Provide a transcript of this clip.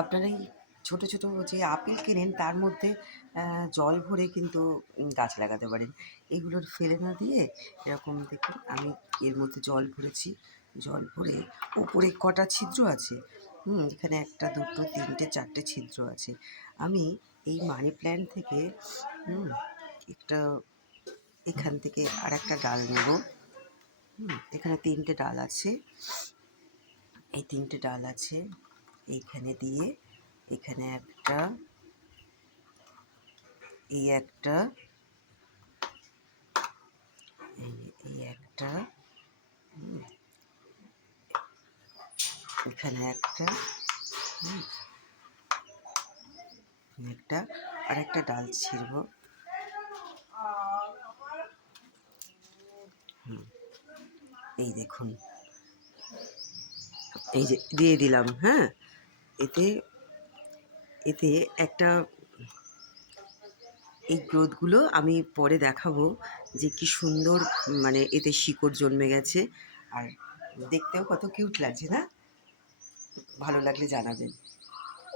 আপনারা এই ছোটো ছোটো যে আপেল কেনেন তার মধ্যে জল ভরে কিন্তু গাছ লাগাতে পারেন। এগুলোর ফেলে না দিয়ে এরকম দেখুন আমি এর মধ্যে জল ভরেছি। জল ভরে ওপরে কটা ছিদ্র আছে, এখানে 1 2 3 4টে ছিদ্র আছে। আমি এই মানি প্ল্যান্ট থেকে একটা এখান থেকে আরেকটা ডাল নেব। এখানে 3টে ডাল আছে। এই 3টে ডাল আছে এইখানে দিয়ে, এখানে একটা, এই একটা, এই একটা, এখানে একটা, একটা আর একটা ডাল ছিঁড়ব। এই দেখুন, এই যে দিয়ে দিলাম। হ্যাঁ, এতে এতে একটা, এই গ্রোথগুলো আমি পরে দেখাবো যে কি সুন্দর, মানে এতে শিকড় জন্মে গেছে। আর দেখতেও কত কিউট লাগছে না? ভালো লাগলে জানাবেন।